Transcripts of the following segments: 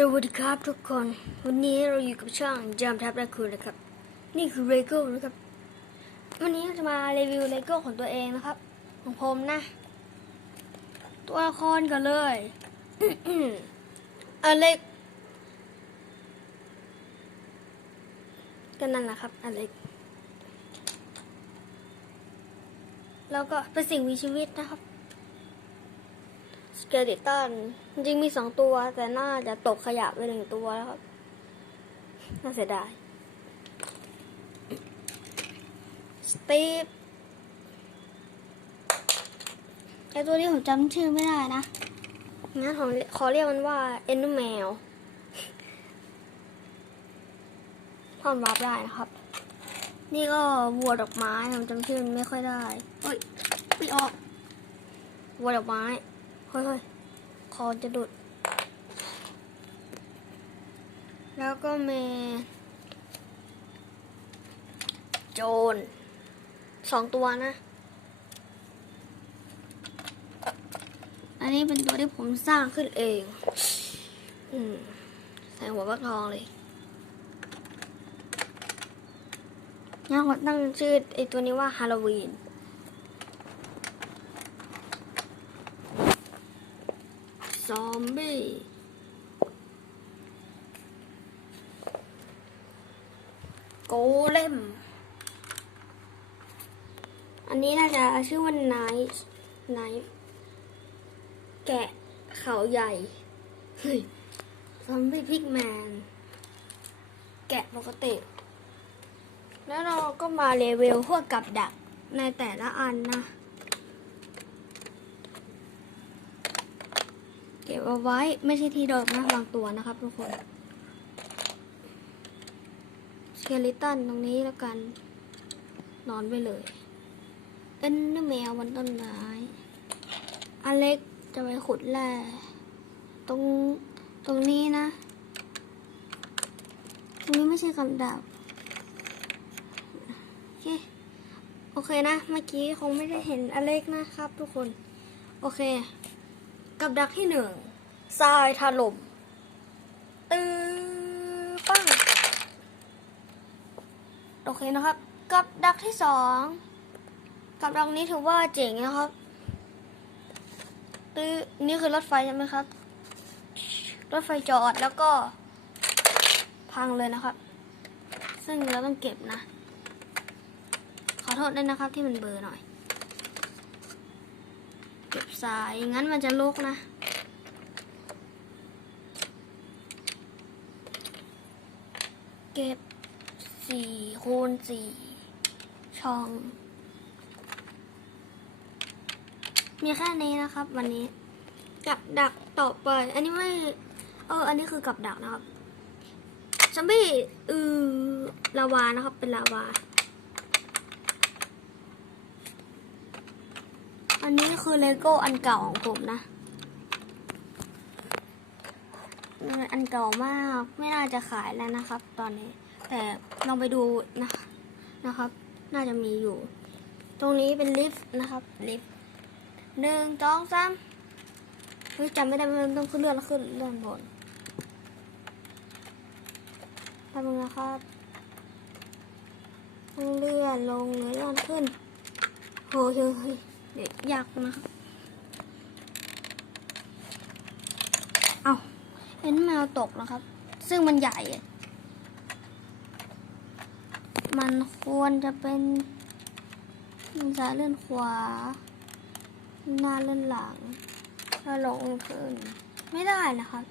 สวัสดีครับทุกคน วันนี้เราอยู่กับช่างจามทับและคุณนะครับ นี่คือเลโก้นะครับ วันนี้จะมารีวิวเลโก้ของตัวเองนะครับ ของผมนะ ตัวละครกันเลยอเล็กก็นั่นแหละครับอเล็กแล้วก็เป็นสิ่งมีชีวิตนะครับ เกเลตันจริงๆมีสองตัว แต่น่าจะตกขยะไปหนึ่งตัวแล้วครับ น่าเสียดาย สตีฟไอตัวนี้ผมจำชื่อไม่ได้นะ งั้นผมขอเรียกมันว่าเอนเดอร์แมวพอนวาร์ปได้นะครับ นี่ก็วัวดอกไม้ผมจำชื่อมันไม่ค่อยได้เฮ้ยไม่ออกวัวดอกไม้ เฮ้ยเฮ้ยคอจะดุด แล้วก็มีโจรสองตัวนะ อันนี้เป็นตัวที่ผมสร้างขึ้นเอง อืมใส่หัวฟักทองเลยงั้นผมตั้งชื่อไอตัวนี้ว่าฮาโลวีน ซอมบี้โกเลมอันนี้น่าจะชื่อว่าไนท์ไนท์แกะเขาใหญ่ซอมบี้พิกแมน แกะปกติ แล้วเราก็มาเลเวลพวกกับดักในแต่ละอันนะ เอาไว้ไม่ใช่ที่เดิมนะบางตัวนะครับทุกคนสเกลิตันตรงนี้แล้วกัน นอนไปเลยเอ็นเดอร์แมวบนต้นไม้อเล็กจะไปขุดแร่ตรงตรงนี้นะ ตรงนี้ไม่ใช่กับดักโอเคโอเคนะ เมื่อกี้คงไม่ได้เห็นอเล็กนะครับทุกคน โอเค กับดักที่หนึ่ง ทรายถล่มตื้อปั้งโอเคนะครับ กับดักที่สองกับดักนี้ถือว่าเจ๋งนะครับตื้อนี่คือรถไฟใช่ไหมครับ รถไฟจอดแล้วก็ พังเลยนะครับ ซึ่งเราต้องเก็บนะ ขอโทษด้วยนะครับที่มันเบอร์หน่อย เก็บสายงั้นมันจะลุกนะ เก็บสี่คูณสี่ช่อง มีแค่นี้นะครับ วันนี้กับดักต่อไป อันนี้ไม่เอออันนี้คือกับดักนะครับซัมบี้อือลาวานะครับ เป็นลาวา อันนี้คือเลโก้อันเก่าของผมนะ อันเก่ามากไม่น่าจะขายแล้วนะครับ ตอนนี้ แต่ลองไปดูนะนะครับ น่าจะมีอยู่ ตรงนี้เป็นลิฟต์นะครับลิฟต์หนึ่งสองสามเฮ้ยจำไม่ได้มันต้องขึ้นเลื่อนขึ้นเลื่อนบนทำยังไงครับต้องเลื่อนลงหรือเลื่อนขึ้นโอ้ยเฮ้ยเด็กยากนะครับ เอา เห็นแมวตกนะครับ ซึ่งมันใหญ่ มันควรจะเป็นซ้ายเลื่อนขวา หน้าเลื่อนหลังแล้วลงขึ้น ไม่ได้นะครับ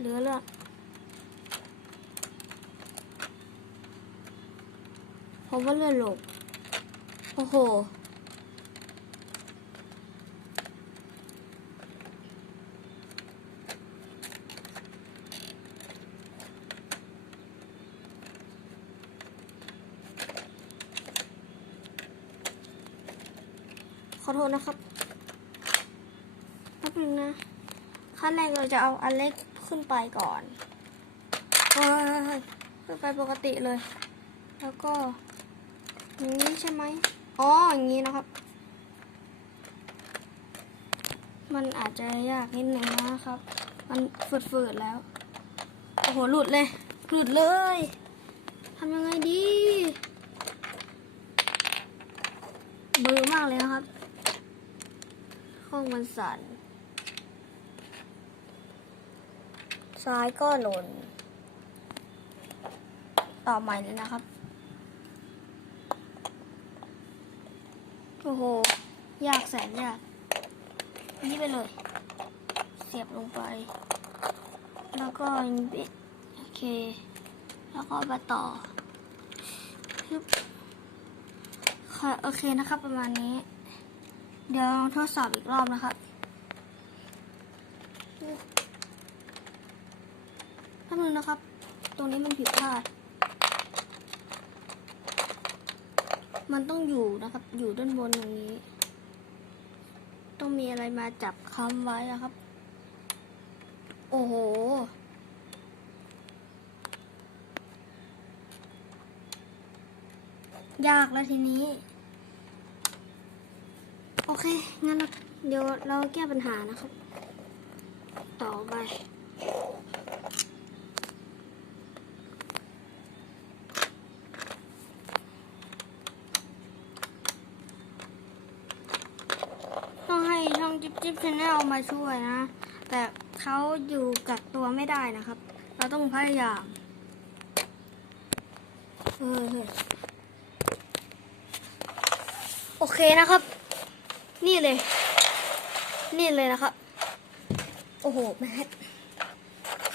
หลือเลือกผมว่าเลื่อนลงโอ้โห ขอโทษนะครับแป๊บนึงนะขั้นแรกเราจะเอาอันเล็กขึ้นไปก่อนเฮ้ยขึ้นไปปกติเลย แล้วก็อย่างนี้ใช่ไหมอ๋ออย่างนี้นะครับ มันอาจจะยากนิดนึงนะครับ มันฝืดๆแล้ว โอ้โห หลุดเลย หลุดเลยทำยังไงดี เบอร์มากเลยนะครับ ห้องมันสั่น ซ้ายก็หล่น ต่อใหม่เลยนะครับ โอ้โห ยากแสนยาก นี่ไปเลย เสียบลงไป แล้วก็โอเค แล้วก็มาต่อค่ะโอเคนะครับประมาณนี้ เดี๋ยวลองทดสอบอีกรอบนะครับแป๊บนึงนะครับ ตรงนี้มันผิดพลาด มันต้องอยู่นะครับ อยู่ด้านบนอย่างนี้ ต้องมีอะไรมาจับค้ำไว้อะครับ โอ้โหยากแล้วทีนี้ โอเค งั้นเราเดี๋ยวเราแก้ปัญหานะครับ ต่อไป ต้องให้ช่องจิ๊บจิ๊บชาแนลมาช่วยนะ แต่เขาอยู่กับตัวไม่ได้นะครับ เราต้องพยายาม เออโอเคนะครับ นี่เลย นี่เลยนะครับ โอ้โหแมท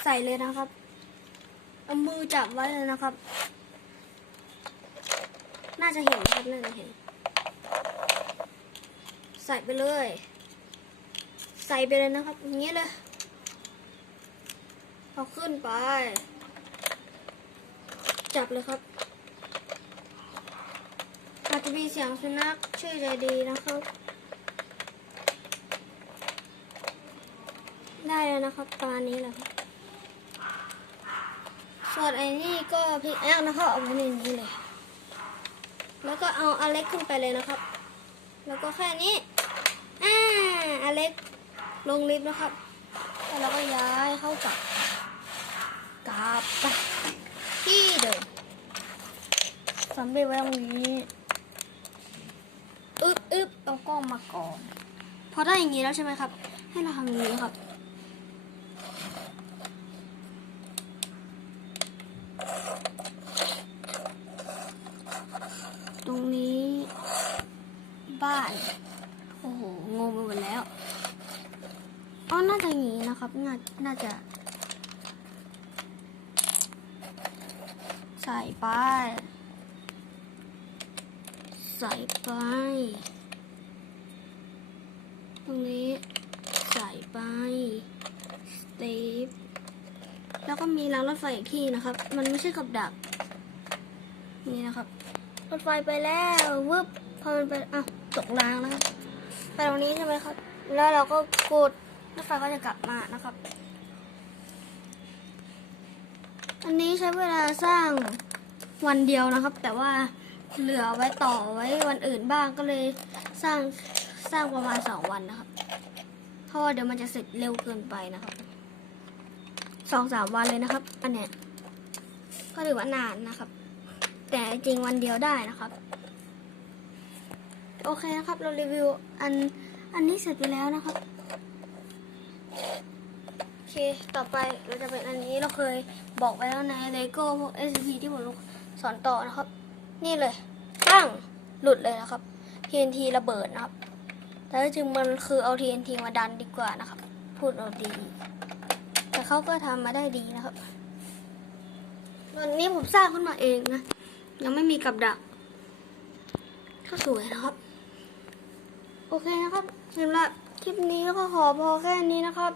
ใส่เลยนะครับ เอามือจับไว้เลยนะครับ น่าจะเห็นนะครับ น่าจะเห็น ใส่ไปเลย ใส่ไปเลยนะครับอย่างนี้เลยเอาขึ้นไป จับเลยครับอาจจะมีเสียงสุนัขชื่อใจดีนะครับ ได้แล้วนะครับประมาณนี้แหละครับส่วนไอ้นี่ก็พลิกแอกนะครับเอาไว้ในนี้เลย แล้วก็เอาอเล็กขึ้นไปเลยนะครับ แล้วก็แค่นี้อ่าอเล็กลงลิฟต์นะครับแล้วเราก็ย้ายเข้ากับกลับไปที่เดิมสำเร็จไว้ตรงนี้อึ๊บอึ๊บเอากล้องมาก่อน พอได้อย่างนี้แล้วใช่ไหมครับ ให้เราทำอย่างนี้ครับ ตรงนี้ บ้าน โอ้โห งงไปหมดแล้ว อ๋อ น่าจะอย่างนี้ น่าจะ ใส่ไป ใส่ไป ตรงนี้ ใส่ไป สเตปแล้วก็มีรางรถไฟอีกที่นะครับ มันไม่ใช่กับดัก นี่นะครับ รถไฟไปแล้ววึบพอมันไปอ้าวตกรางนะครับไปตรงนี้ใช่ไหมครับ แล้วเราก็กดรถไฟก็จะกลับมานะครับ อันนี้ใช้เวลาสร้างวันเดียวนะครับ แต่ว่าเหลือไว้ต่อไว้วันอื่นบ้างก็เลยสร้างสร้างประมาณสองวันนะครับ เพราะว่าเดี๋ยวมันจะเสร็จเร็วเกินไปนะครับสองสามวันเลยนะครับ อันเนี้ยก็ถือว่านานนะครับ แต่จริงวันเดียวได้นะครับ โอเคนะครับ เรารีวิวอันอันนี้เสร็จไปแล้วนะครับ เค ต่อไปเราจะเป็นอันนี้เราเคยบอกไปแล้วในเลโก้พวก SCP ที่ผมสอนต่อนะครับ นี่เลยตั้งหลุดเลยนะครับ TNT ระเบิดนะครับ แต่จริงมันคือเอา TNT มาดันดีกว่านะครับ พูดเอาดี แต่เขาก็ทำมาได้ดีนะครับวันนี้ผมสร้างขึ้นมาเองนะ ยังไม่มีกับดักก็สวยนะครับ โอเคนะครับสำหรับคลิปนี้ก็ขอพอแค่นี้นะครับ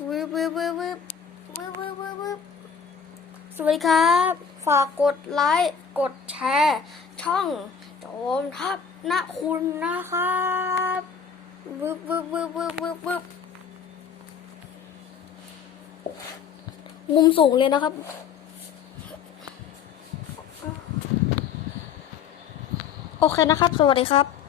วิบวิบวิบวิบวิบวิบวิบวิบสวัสดีครับ ฝากกดไลค์กดแชร์ ช่องโจมทัพนะคุณนะครับวบวบวบวิบวิบวิบมุมสูงเลยนะครับโอเคนะครับ สวัสดีครับ